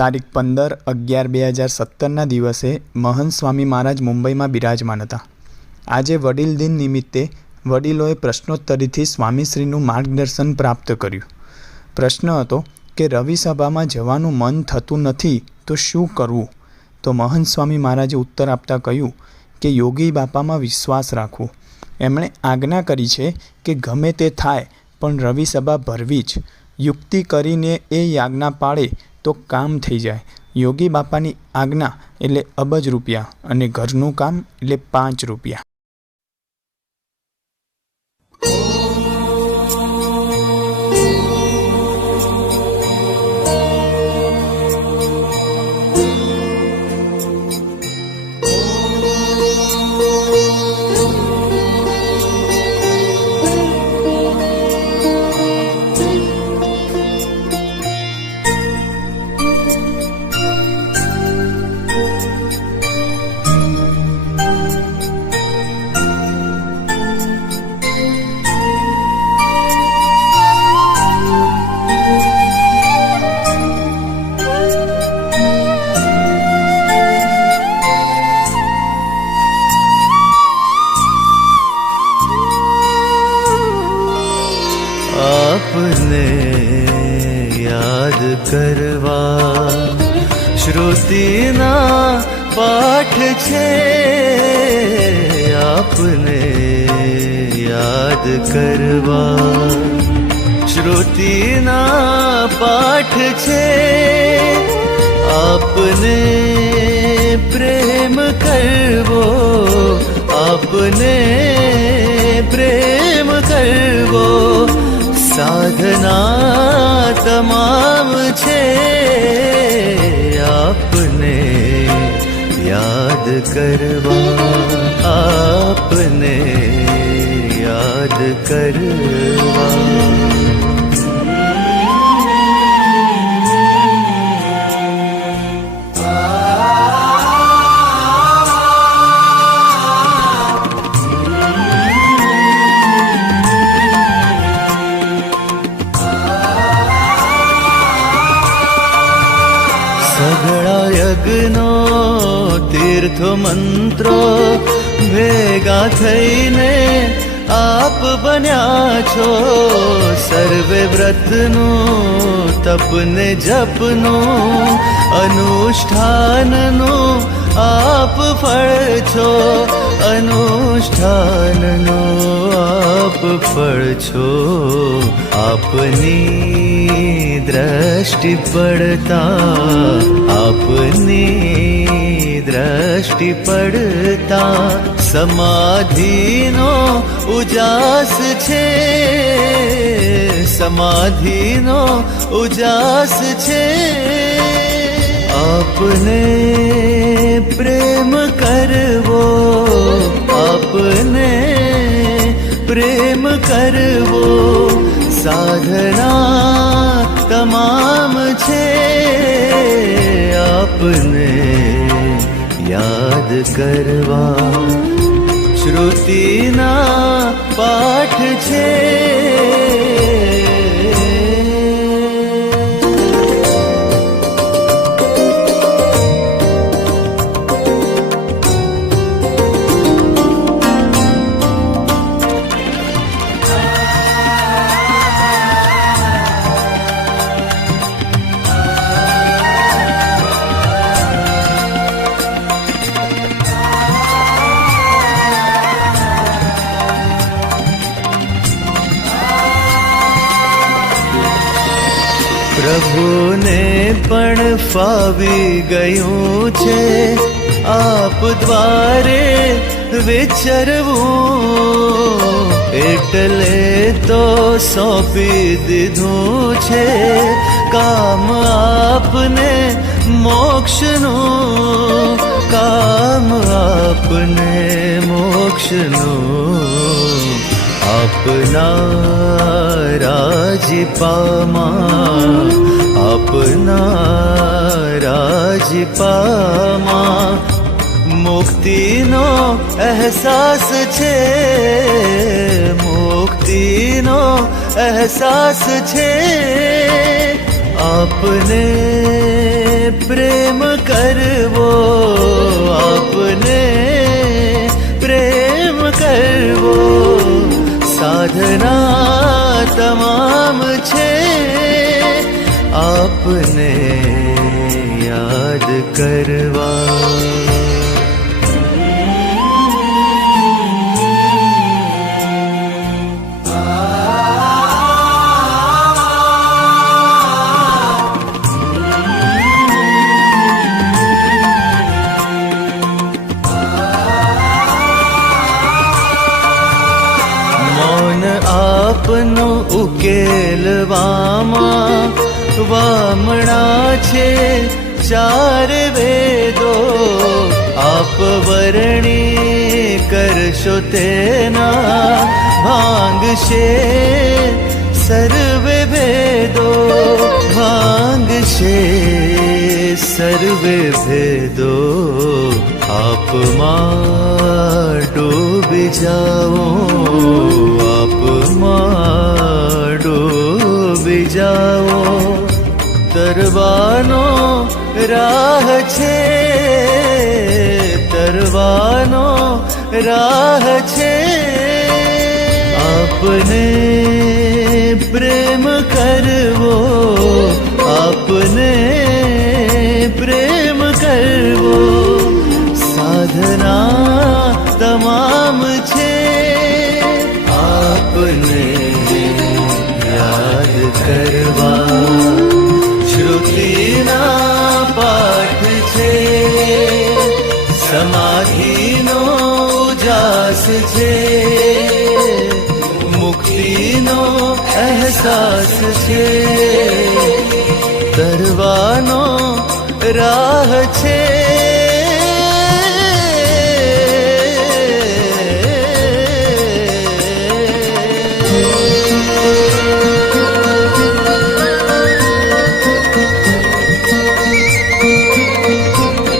તારીખ 15/11/2017 દિવસે મહંત સ્વામી મહારાજ મુંબઈમાં બિરાજમાન હતા. આજે વડીલ દિન નિમિત્તે વડીલોએ પ્રશ્નોત્તરીથી સ્વામીશ્રીનું માર્ગદર્શન પ્રાપ્ત કર્યું. પ્રશ્ન હતો કે રવિ સભામાં જવાનું મન થતું નથી તો શું કરવું? તો મહંત સ્વામી મહારાજે ઉત્તર આપતા કહ્યું કે યોગી બાપામાં વિશ્વાસ રાખવો. એમણે આજ્ઞા કરી છે કે ગમે તે થાય પણ રવિ સભા ભરવી જ. યુક્તિ કરીને એ આજ્ઞા પાળે તો કામ થઈ જાય. યોગી બાપાની આજ્ઞા એટલે અબજ રૂપિયા અને ઘરનું કામ એટલે 5 રૂપિયા. आपने याद करवा श्रुतिना पाठ छे. आपने याद करवा श्रुतिना पाठ छे. आपने प्रेम करवो, आपने प्रेम करवो साधना तमाम छे. आपने याद करवा, आपने याद करवा. સઘળા યજ્ઞો તીર્થો મંત્રો ભેગા થઈને આપ બન્યા છો. સર્વે વ્રતનું તપને જપનું અનુષ્ઠાનનું આપ ફળ છો. અનુષ્ઠાનનું આપ ફળ છો. આપની દ્રષ્ટિ પડતા, આપની દ્રષ્ટિ પડતા સમાધિનો ઉજાસ છે. સમાધિનો ઉજાસ છે. આપને પ્રેમ કરવો, આપને પ્રેમ કરવો સાધના તમામ છે. આપને યાદ કરવા શ્રુતિના પાઠ છે. પ્રભુને પણ ફાવી ગયું છે આપ દ્વારે વિચરવું. એટલે તો સોંપી દીધું છે કામ આપને મોક્ષનું. કામ આપને મોક્ષનું. આપના રાજીપામાં, આપના રાજીપામાં મુક્તિનો અહેસાસ છે. મુક્તિનો અહેસાસ છે. આપને પ્રેમ કરવો, આપને પ્રેમ કરવો, સાધના તમામ છે, આપને યાદ કરવા. આપનો ઉકેલવામાં વામણા છે ચાર વેદો, આપ વર્ણી કરશો તેના ભાંગશે સર્વે ભેદો, ભાંગશે સર્વે ભેદો. આપમાં ડૂબી જાઓ, આપમાં ડૂબી જાઓ. તરવાનો રાહ છે, તરવાનો રાહ છે. આપને પ્રેમ કરવો, આપને પ્રેમ કરવો, સાધના તમામ છે, આપને યાદ કરવા. શ્રુતિના પાઠ છે, સમાધિનો ઉજાસ છે, મુક્તિનો અહેસાસ છે. તરવાનો રાહ છે,